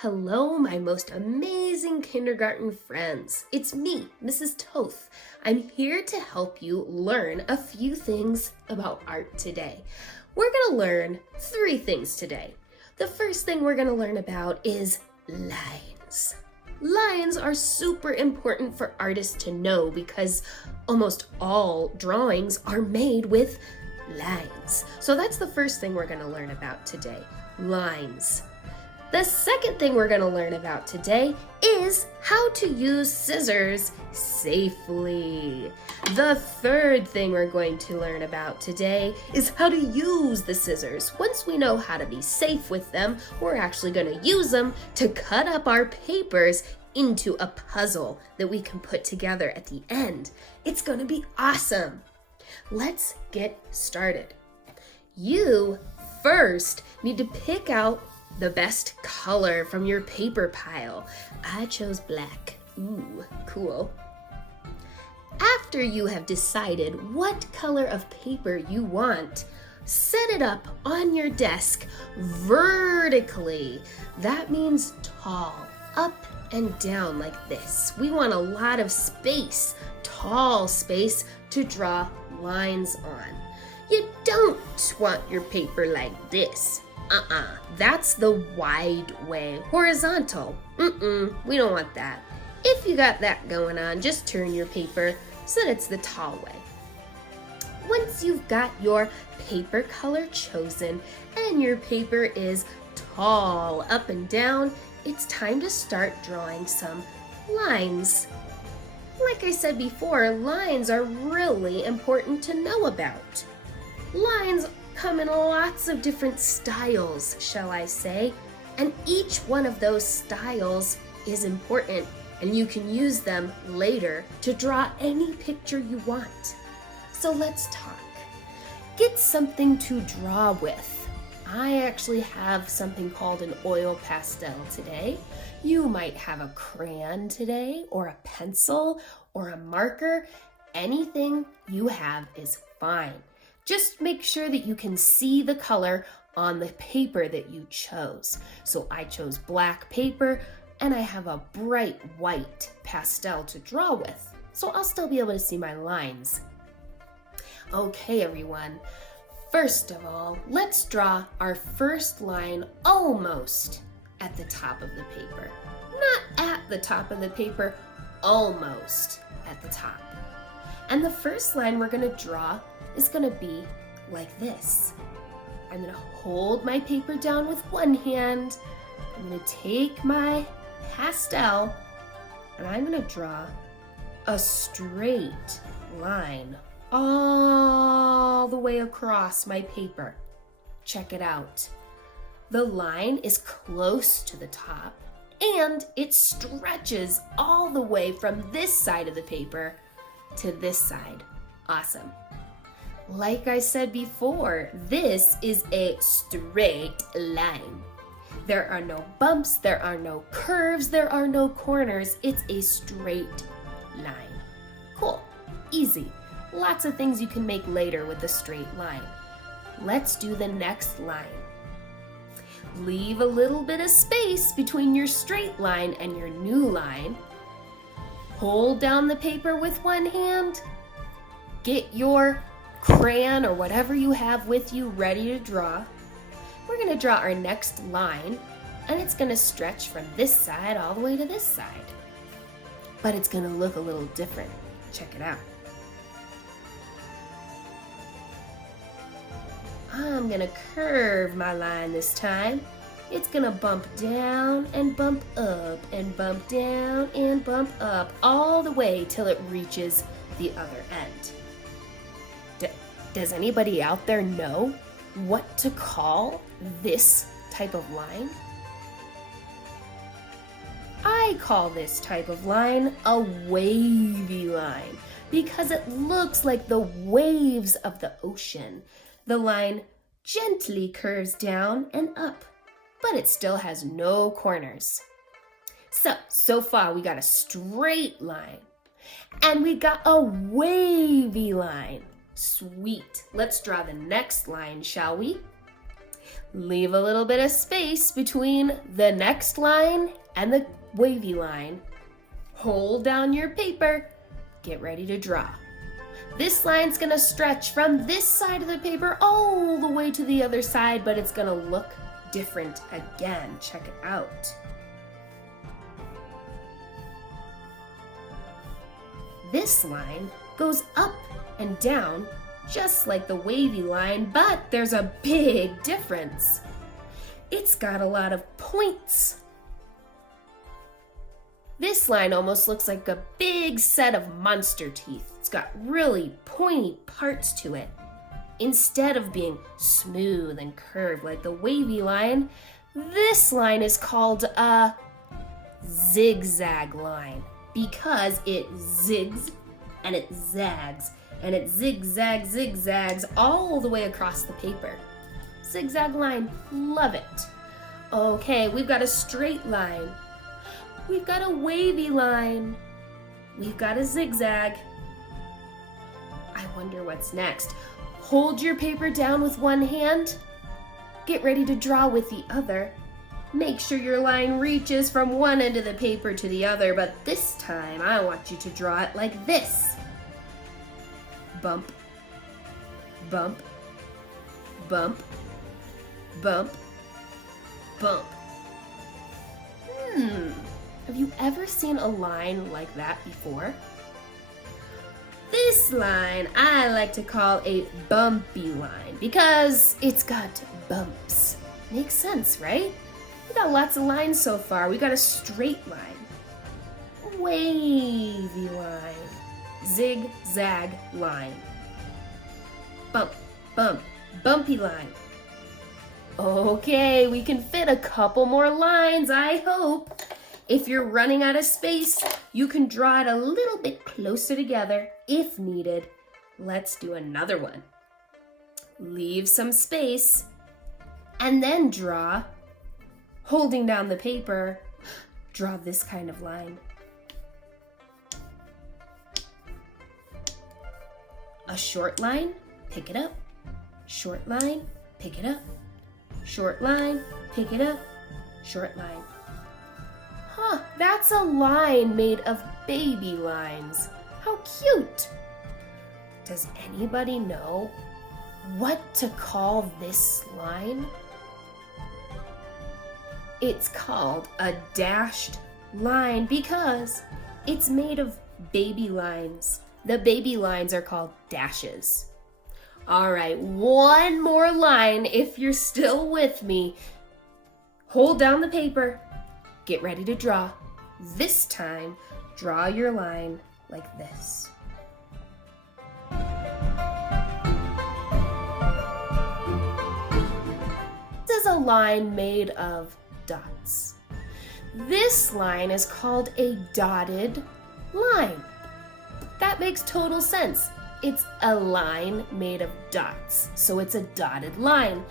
Hello, my most amazing kindergarten friends. It's me, Mrs. Toth. I'm here to help you learn a few things about art today. We're going to learn 3 things today. The first thing we're going to learn about is lines. Lines are super important for artists to know because almost all drawings are made with lines. So that's the first thing we're going to learn about today, lines. The second thing we're going to learn about today is how to use scissors safely. The third thing we're going to learn about today is how to use the scissors. Once we know how to be safe with them, we're actually going to use them to cut up our papers into a puzzle that we can put together at the end. It's going to be awesome. Let's get started. You first need to pick out the best color from your paper pile. I chose black. Ooh, cool. After you have decided what color of paper you want, set it up on your desk vertically. That means tall, up and down like this. We want a lot of space, tall space to draw lines on. You don't want your paper like this. That's the wide way, horizontal. We don't want that. If you got that going on, just turn your paper so that it's the tall way. Once you've got your paper color chosen and your paper is tall up and down, it's time to start drawing some lines. Like I said before, lines are really important to know about. Lines come in lots of different styles, shall I say, and each one of those styles is important, and you can use them later to draw any picture you want. So let's talk. Get something to draw with. I actually have something called an oil pastel today. You might have a crayon today, or a pencil, or a marker. Anything you have is fine. Just make sure that you can see the color on the paper that you chose. So I chose black paper and I have a bright white pastel to draw with. So I'll still be able to see my lines. Okay, everyone. First of all, let's draw our first line almost at the top of the paper. Not at the top of the paper, almost at the top. And the first line we're going to draw is going to be like this. I'm going to hold my paper down with one hand. I'm going to take my pastel and I'm going to draw a straight line all the way across my paper. Check it out. The line is close to the top and it stretches all the way from this side of the paper to this side. Awesome. Like I said before, this is a straight line. There are no bumps, there are no curves, there are no corners. It's a straight line. Cool, easy. Lots of things you can make later with a straight line. Let's do the next line. Leave a little bit of space between your straight line and your new line. Hold down the paper with one hand. Get your crayon or whatever you have with you ready to draw. We're going to draw our next line and it's going to stretch from this side all the way to this side. But it's going to look a little different. Check it out. I'm going to curve my line this time. It's going to bump down and bump up and bump down and bump up all the way till it reaches the other end. Does anybody out there know what to call this type of line? I call this type of line a wavy line because it looks like the waves of the ocean. The line gently curves down and up, but it still has no corners. So far we got a straight line and we got a wavy line. Sweet. Let's draw the next line, shall we? Leave a little bit of space between the next line and the wavy line. Hold down your paper. Get ready to draw. This line's gonna stretch from this side of the paper all the way to the other side, but it's gonna look different again. Check it out. This line goes up and down just like the wavy line, but there's a big difference. It's got a lot of points. This line almost looks like a big set of monster teeth. It's got really pointy parts to it. Instead of being smooth and curved like the wavy line, this line is called a zigzag line because it zigs and it zags and it zigzags all the way across the paper. Zigzag line, love it. Okay, we've got a straight line. We've got a wavy line. We've got a zigzag. I wonder what's next. Hold your paper down with one hand. Get ready to draw with the other. Make sure your line reaches from one end of the paper to the other, but this time I want you to draw it like this. Bump, bump, bump, bump, bump. Have you ever seen a line like that before? This line I like to call a bumpy line because it's got bumps. Makes sense, right? We got lots of lines so far. We got a straight line, wavy line, zig-zag line, bump, bump, bumpy line. Okay, we can fit a couple more lines, I hope. If you're running out of space, you can draw it a little bit closer together if needed. Let's do another one. Leave some space and then draw, holding down the paper, draw this kind of line. A short line, pick it up. Short line, pick it up. Short line, pick it up. Short line. Huh, that's a line made of baby lines. How cute! Does anybody know what to call this line? It's called a dashed line because it's made of baby lines. The baby lines are called dashes. All right, one more line if you're still with me. Hold down the paper. Get ready to draw. This time, draw your line like this. This is a line made of dots. This line is called a dotted line. That makes total sense. It's a line made of dots, so it's a dotted line.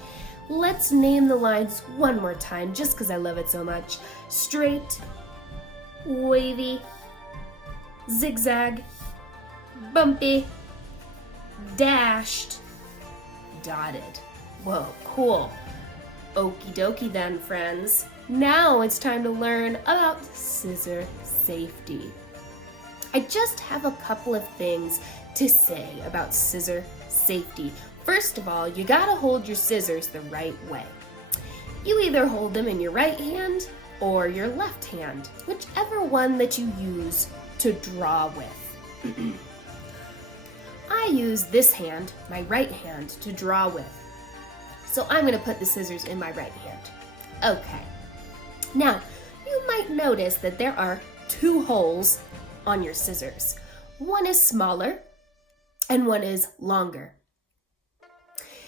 Let's name the lines one more time, just because I love it so much. Straight, wavy, zigzag, bumpy, dashed, dotted. Whoa, cool. Okie dokie then, friends. Now it's time to learn about scissor safety. I just have a couple of things to say about scissor safety. First of all, you gotta hold your scissors the right way. You either hold them in your right hand or your left hand, whichever one that you use to draw with. I use this hand, my right hand, to draw with. So I'm gonna put the scissors in my right hand. Okay. Now, you might notice that there are two holes on your scissors. One is smaller and one is longer.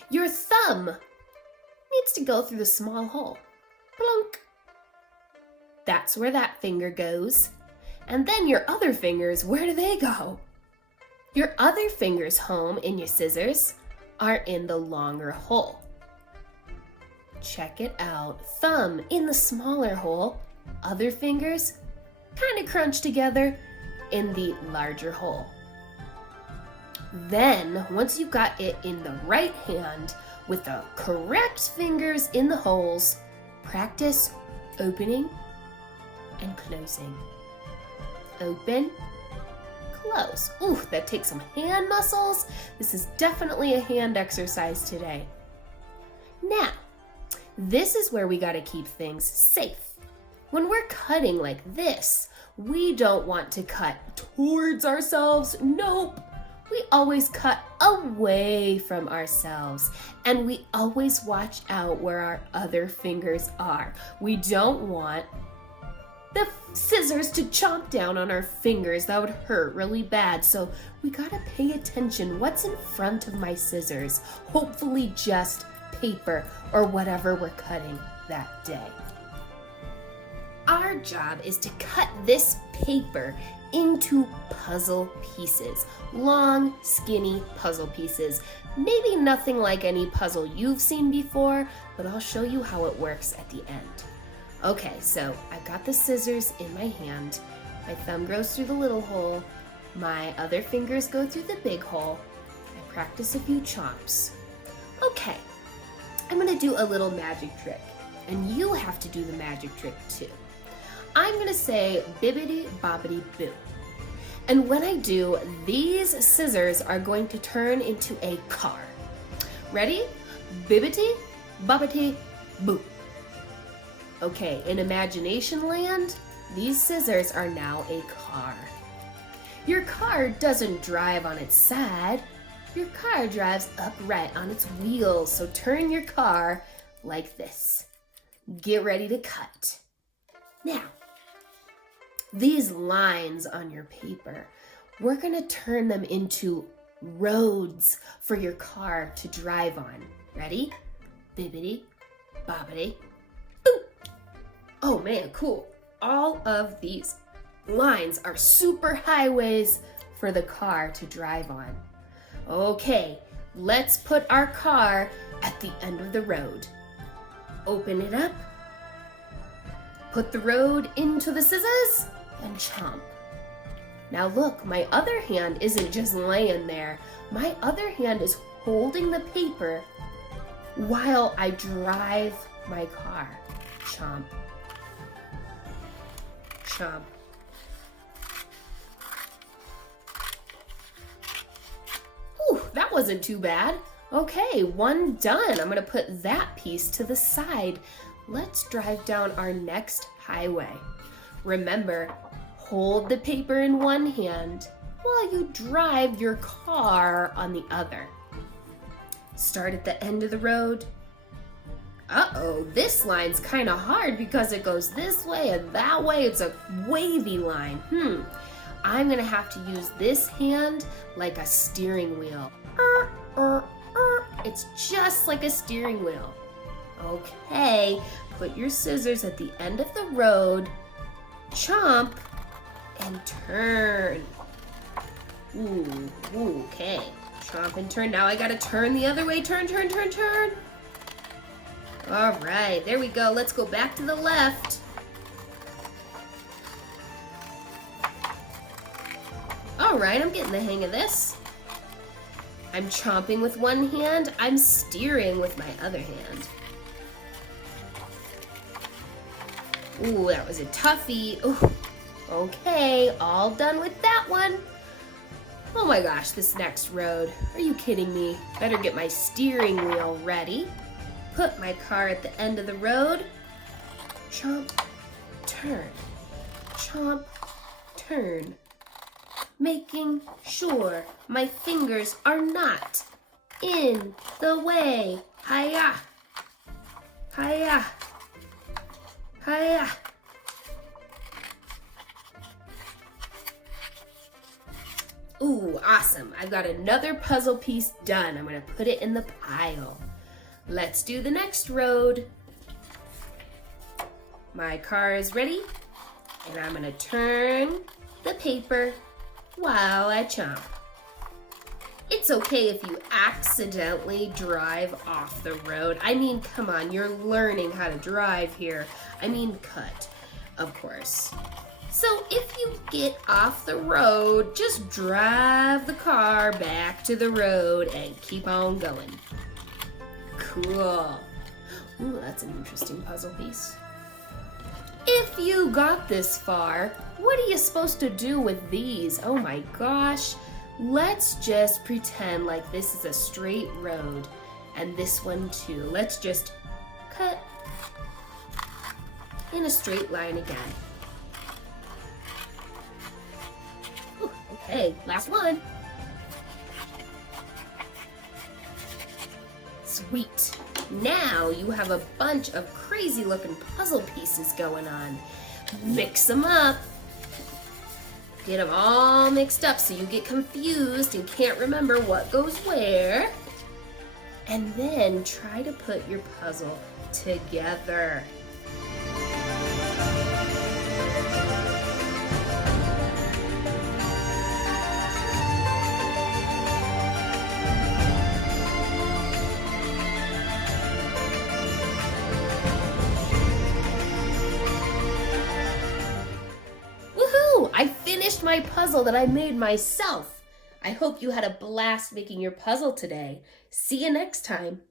Your thumb needs to go through the small hole. Plunk. That's where that finger goes. And then your other fingers, where do they go? Your other fingers home in your scissors are in the longer hole. Check it out. Thumb in the smaller hole. Other fingers kind of crunch together in the larger hole. Then, once you've got it in the right hand, With the correct fingers in the holes, practice opening and closing. Open, close. Ooh, that takes some hand muscles. This is definitely a hand exercise today. Now, this is where we gotta keep things safe. When we're cutting like this, we don't want to cut towards ourselves. Nope. We always cut away from ourselves, and we always watch out where our other fingers are. We don't want the scissors to chomp down on our fingers. That would hurt really bad. So we gotta pay attention. What's in front of my scissors? Hopefully just paper or whatever we're cutting that day. Our job is to cut this paper into puzzle pieces, long, skinny puzzle pieces. Maybe nothing like any puzzle you've seen before, but I'll show you how it works at the end. Okay, so I've got the scissors in my hand. My thumb goes through the little hole. My other fingers go through the big hole. I practice a few chomps. Okay, I'm gonna do a little magic trick, and you have to do the magic trick too. I'm gonna say bibbidi bobbidi boo. And when I do, these scissors are going to turn into a car. Ready? Bibbidi bobbidi boo. Okay, in imagination land, these scissors are now a car. Your car doesn't drive on its side. Your car drives upright on its wheels. So turn your car like this. Get ready to cut. Now, these lines on your paper, we're gonna turn them into roads for your car to drive on. Ready? Bibbidi bobbidi boo. Oh man, cool. All of these lines are super highways for the car to drive on. Okay, let's put our car at the end of the road. Open it up. Put the road into the scissors and chomp. Now look, my other hand isn't just laying there. My other hand is holding the paper while I drive my car. Chomp. Chomp. Ooh, that wasn't too bad. Okay, one done. I'm gonna put that piece to the side. Let's drive down our next highway. Remember, hold the paper in one hand while you drive your car on the other. Start at the end of the road. Uh-oh, this line's kind of hard because it goes this way and that way. It's a wavy line. I'm gonna have to use this hand like a steering wheel. It's just like a steering wheel. Okay, put your scissors at the end of the road, chomp, and turn. Ooh, okay. Chomp and turn. Now I gotta turn the other way. Turn, turn, turn, turn. All right, there we go. Let's go back to the left. All right, I'm getting the hang of this. I'm chomping with one hand. I'm steering with my other hand. Ooh, that was a toughie. Ooh. Okay, all done with that one. Oh my gosh, this next road. Are you kidding me? Better get my steering wheel ready. Put my car at the end of the road. Chomp, turn. Chomp, turn. Making sure my fingers are not in the way. Hi-ya. Hi-ya. Hi-ya. Ooh, awesome. I've got another puzzle piece done. I'm gonna put it in the pile. Let's do the next road. My car is ready, and I'm gonna turn the paper while I chomp. It's okay if you accidentally drive off the road. I mean, come on, you're learning how to drive here. I mean, cut, of course. So if you get off the road, just drive the car back to the road and keep on going. Cool. Ooh, that's an interesting puzzle piece. If you got this far, what are you supposed to do with these? Oh my gosh. Let's just pretend like this is a straight road, and this one too. Let's just cut in a straight line again. Ooh, okay, last one. Sweet. Now you have a bunch of crazy looking puzzle pieces going on. Mix them up. Get them all mixed up so you get confused and can't remember what goes where. And then try to put your puzzle together. I finished my puzzle that I made myself. I hope you had a blast making your puzzle today. See you next time.